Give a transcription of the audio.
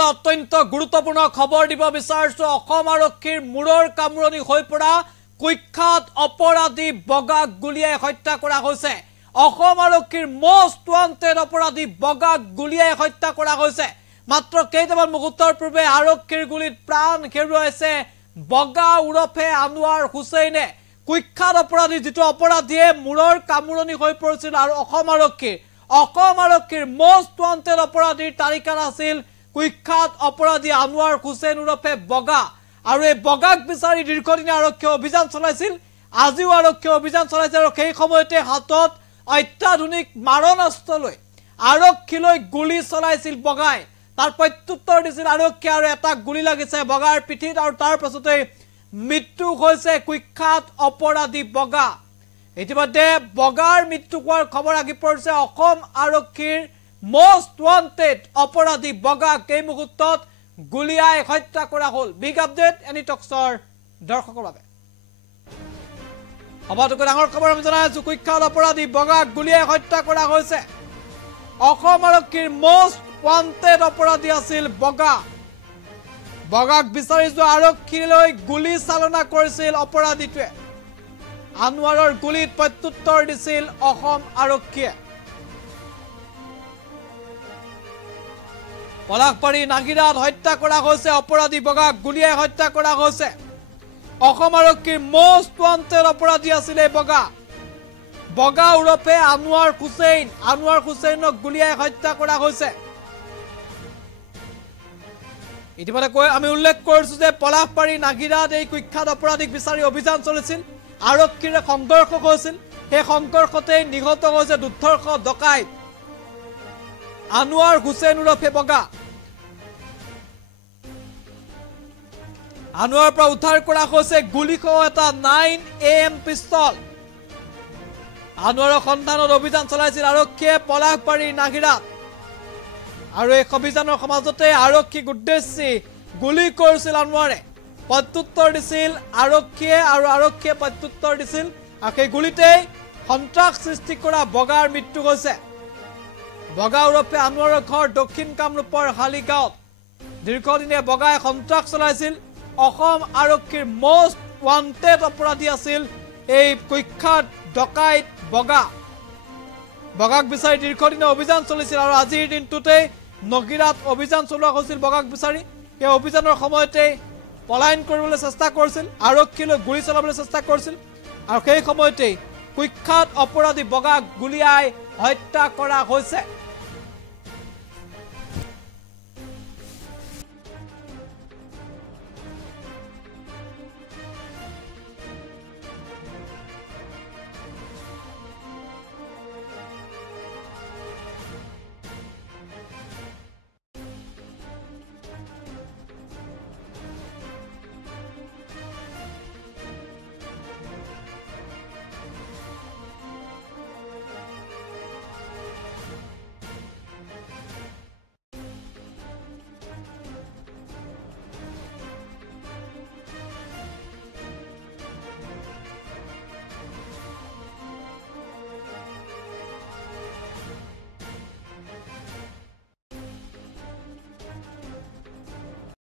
এটা অত্যন্ত গুৰুত্বপূৰ্ণ খবৰ দিব বিচাৰিছো অসম আৰক্ষীৰ মূৰৰ কামৰণি হৈ পৰা কুখ্যাত অপৰাধী বগাক গুলিয়াই হত্যা কৰা হৈছে অসম আৰক্ষীৰ মোষ্ট ওয়ান্টেড অপৰাধী বগাক গুলিয়াই হত্যা কৰা হৈছে মাত্ৰ কেইটামান মুহূৰ্তৰ পূৰ্বে আৰক্ষীৰ গুলিত প্ৰাণ হেৰুৱাইছে বগা উৰফে আনোৱাৰ হুছেইনে কুখ্যাত অপৰাধী যেটো অপৰাধীয়ে মূৰৰ কামৰণি হৈ পৰিছিল আৰু অসম আৰক্ষীৰ মোষ্ট ওয়ান্টেড অপৰাধীৰ তালিকাত আছিল কুখ্যাত অপৰাধী আনোৱাৰ হুছেইন উৰফে বগা আৰু এই বগাক বিচাৰি দীৰ্ঘদিনীয়া আৰক্ষী অভিযান চলাইছিল আজিও আৰক্ষী অভিযান চলাইছে আৰু সেই সময়তে হাতত অত্যাধুনিক মাৰণাস্ত্ৰ লৈ আৰক্ষীলৈ গুলি চলাইছিল বগাই তাৰ প্ৰত্যুত্তৰ দিছিল আৰক্ষী আৰু এটা গুলি লাগিছে বগাৰ পিঠিত আৰু তাৰ পাছতে মৃত্যু হৈছে কুখ্যাত অপৰাধী বগা ইতিমধ্যে বগাৰ মৃত্যু হোৱাৰ খবৰ আগি পৰিছে অসম আৰক্ষীৰ মোষ্ট ওয়ান্টেড অপৰাধী বগা কেই মুহূৰ্তত গুলিয়াই হত্যা কৰা হল বিগ আপডেট এনি টক্সৰ দৰ্শকৰ বাবে সবাতোকৈ ডাঙৰ খবৰ আমি জনাই আছো কুখ্যাত অপৰাধী বগাক গুলিয়াই হত্যা কৰা হৈছে অসম আৰক্ষীৰ মোষ্ট ওয়ান্টেড অপৰাধী আছিল বগাক বিচাৰি যোৱা আৰক্ষীলৈ গুলি চালনা কৰিছিল অপৰাধীটোৱে আনোৱাৰৰ গুলিত প্ৰত্যুত্তৰ দিছিল অসম আৰক্ষীয়ে পলাশবাৰী নাগিৰাত হত্যা কৰা হৈছে অপৰাধী বগাক গুলিয়াই হত্যা কৰা হৈছে অসম আৰক্ষীৰ মোষ্ট ওয়ান্টেড অপৰাধী আছিল বগা উৰফে আনোৱাৰ হুছেইনক গুলিয়াই হত্যা কৰা হৈছে ইতিমধ্যে আমি উল্লেখ কৰিছো যে পলাশবাৰী নাগিৰাত এই কুখ্যাত অপৰাধীক বিচাৰি অভিযান চলিছিল আৰক্ষীৰ সংঘৰ্ষ হৈছিল সেই সংঘৰ্ষতে নিহত হৈছে দুৰ্ধৰ্ষ ডকাইত আনোৱাৰ হুছেইন উৰফে বগা আনোৱাৰ পৰা উদ্ধাৰ কৰা হৈছে গুলিসহ এটা 9am পিস্তল আনোৱাৰৰ সন্ধানত অভিযান চলাইছিল আৰক্ষীয়ে পলাশবাৰী নাগিৰাত আৰু এই অভিযানৰ সমাজতে আৰক্ষীক উদ্দেশ্যি গুলি কৰিছিল আনোৱাৰে প্ৰত্যুত্তৰ দিছিল আৰক্ষীয়ে আৰু আৰক্ষীয়ে প্ৰত্যুত্তৰ দিছিল আৰু সেই গুলিতে সন্ত্ৰাস সৃষ্টি কৰা বগাৰ মৃত্যু হৈছে বগা উৰফে আনোৱাৰৰ ঘৰ দক্ষিণ কামৰূপৰ হালিগাঁৱত দীৰ্ঘদিনীয়া বগাই সন্ত্ৰাস চলাইছিল অসম আৰক্ষীৰ মোষ্ট ওয়ান্টেড অপৰাধী আছিল এই কুখ্যাত ডকাইত বগাক বিচাৰি দীৰ্ঘদিনীয়া অভিযান চলিছিল আৰু আজিৰ দিনটোতে নগিৰাত অভিযান চলোৱা হৈছিল বগাক বিচাৰি এই অভিযানৰ সময়তে পলায়ন কৰিবলৈ চেষ্টা কৰিছিল আৰক্ষীলৈ গুলি চলাবলৈ চেষ্টা কৰিছিল আৰু সেই সময়তে কুখ্যাত অপৰাধী বগাক গুলিয়াই হত্যা কৰা হৈছে